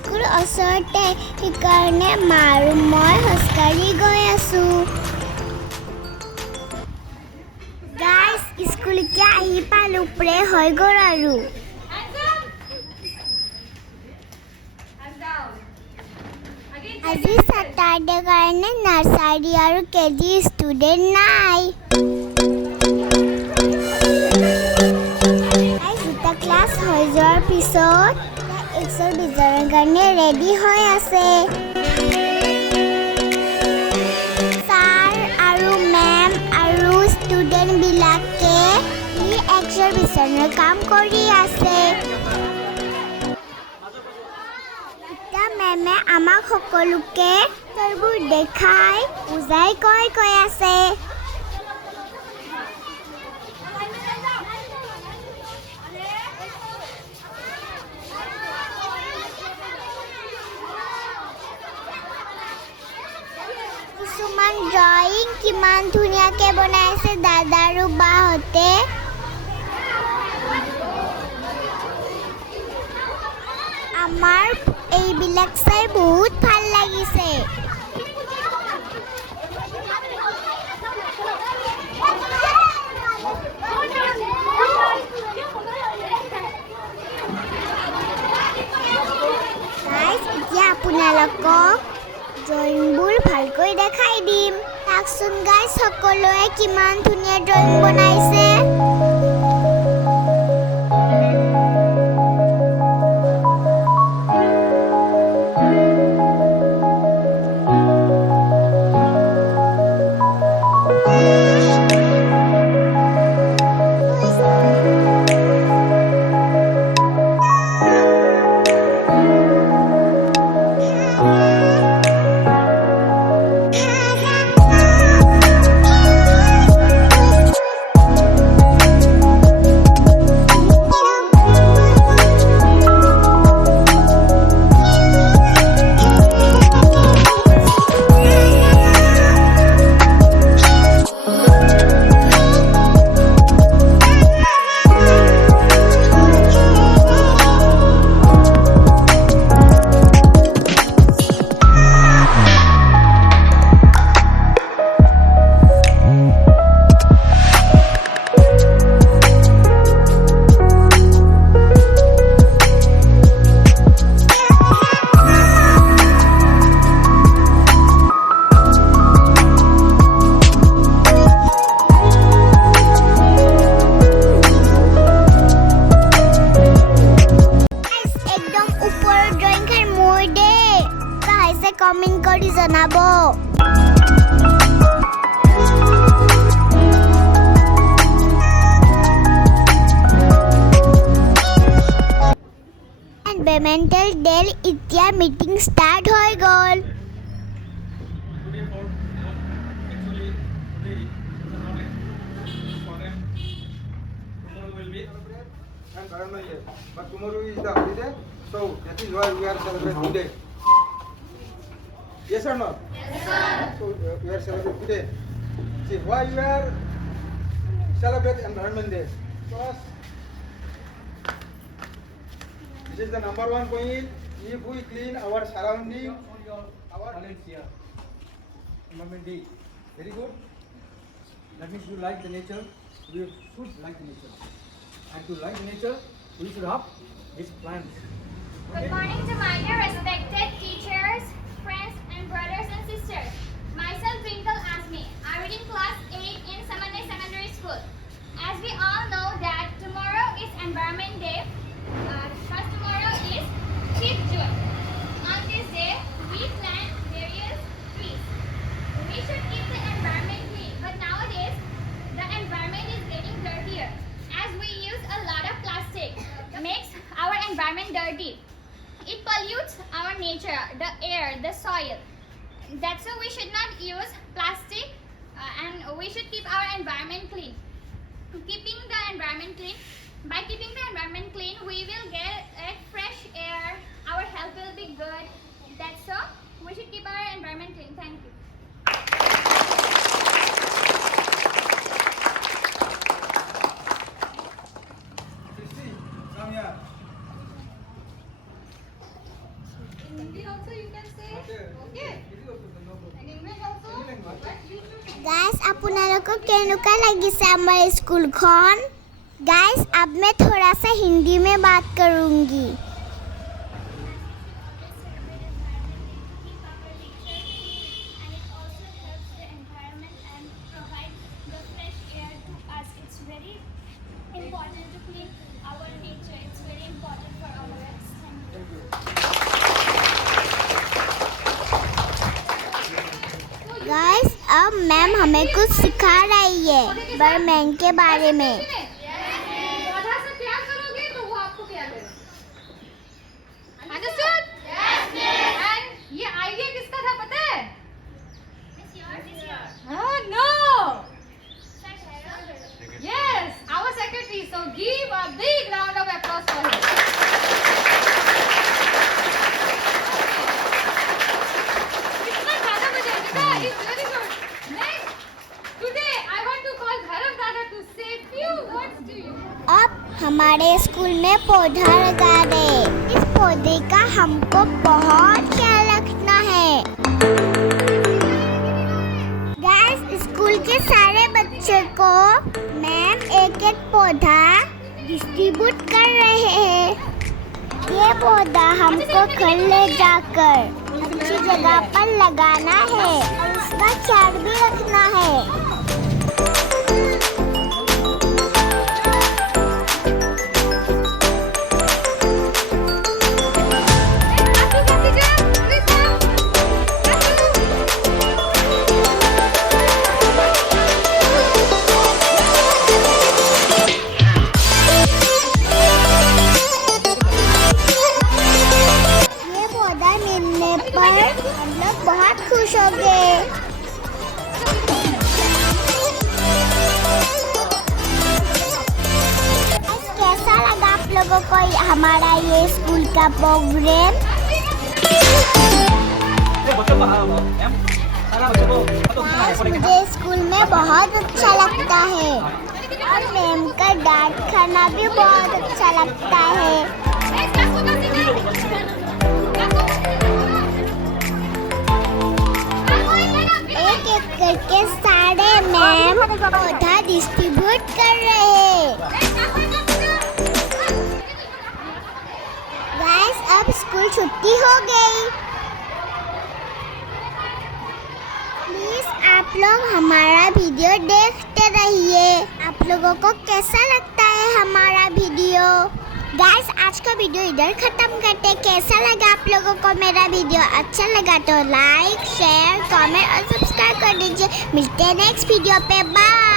School ওচৰতে সেইকাৰণে মা আৰু মই খোজকাঢ়ি গৈ আছোঁ গাইজ স্কুল এতিয়া আহি পালোঁ প্ৰে হৈ গ'ল আৰু আজি ছেটাৰডে কাৰণে নাৰ্চাৰী আৰু কেজি ষ্টুডেণ্ট নাই দুটা ক্লাছ হৈ যোৱাৰ পিছত এক্সৰ বিজাৰৰ কাৰণে ৰেডি হৈ আছে ছাৰ আৰু মেম আৰু ষ্টুডেণ্টবিলাকে এক্সৰ বিজাৰৰ কাম কৰি আছে এতিয়া মেমে আমাক সকলোকে উত্তৰবোৰ দেখাই বুজাই কৈ আছে কিছুমান ড্ৰয়িং কিমান ধুনীয়াকে বনাইছে দাদা আৰু বাহঁতে আমাৰ এইবিলাক চাই বহুত ভাল লাগিছে এতিয়া আপোনালোকক ড্ৰয়িংবোৰ ভালকৈ দেখাই দিম চাওকচোন গাইজ সকলোৱে কিমান ধুনীয়া ড্ৰয়িং বনাইছে কমেন্ট কৰি জনাব এনভাইৰনমেন্টেল ডে এতিয়া মিটিং ষ্টাৰ্ট হৈ গ'ল But tomorrow is the holiday, so that is why we are celebrating today. Yes or no? Yes, sir. So we are celebrating today. See why we are celebrating Environment Day. First, this is the number one point. If we clean our surrounding, our here. Environment Day. Very good. That means you like the nature. We should like the nature. And to like nature, we should have these plants. Good morning to my dear respected teachers, friends and brothers and sisters. Myself Twinkle Asmi. I read in class 8 in Samannay Secondary School. As we all know that tomorrow is Environment Day. First tomorrow is 5th June. On this day, we plant various trees. We should keep the environment clean. But nowadays, the environment is getting dirtier. As we use a lot of plastic, makes our environment dirty. It pollutes our nature, the air, the soil. That's why we should not use plastic and we should keep our environment clean. Keeping the environment clean, by keeping the environment clean, we will get fresh air, our health will be good. That's all. We should keep our environment clean. Thank you. and say. Okay. And English also. Guys আপোনালোকক কেনেকুৱা লাগিছে আমাৰ স্কুলখন guys अब मैं थोड़ा सा हिंदी में बात करूंगी गाइस अब मैम हमें कुछ सिखा रही है बर्डमैन के बारे में पौधा से प्यार करोगे तो वो आपको प्यार करेगा। Understood? Yes, miss. And ये आइडिया किसका था पता है? Oh no. Yes, our secretary. So give a big round of applause for him. कितना ज़्यादा मजा आया था? It's very good. Next, today I want to call Dharav Dada to say few words to you. अब हमारे school में पौधा लगा रहे इस पौधे का हमको बहुत ख्याल रखना है गाइस स्कूल के सारे बच्चों को मैम एक एक पौधा डिस्ट्रीब्यूट कर रहे हैं ये पौधा हमको घर ले जाकर अच्छी जगह पर लगाना है और उसका ख्याल भी रखना है हम लोग बहुत खुश हो गए कैसा लगा आप लोगों को हमारा ये स्कूल का प्रोग्राम मुझे स्कूल में बहुत अच्छा लगता है और मैम का डांट खाना भी बहुत अच्छा लगता है एक एक करके सारे मैम पौधा डिस्ट्रीब्यूट कर रहे हैं गाइस अब स्कूल छुट्टी हो गई प्लीज आप लोग हमारा वीडियो देखते रहिए आप लोगों को कैसा लगता है हमारा वीडियो गाइस आज का वीडियो इधर खत्म करते कैसा लगा आप लोगों को मेरा वीडियो अच्छा लगा तो लाइक शेयर कमेंट और सब्सक्राइब कर दीजिए मिलते हैं नेक्स्ट वीडियो पे बाय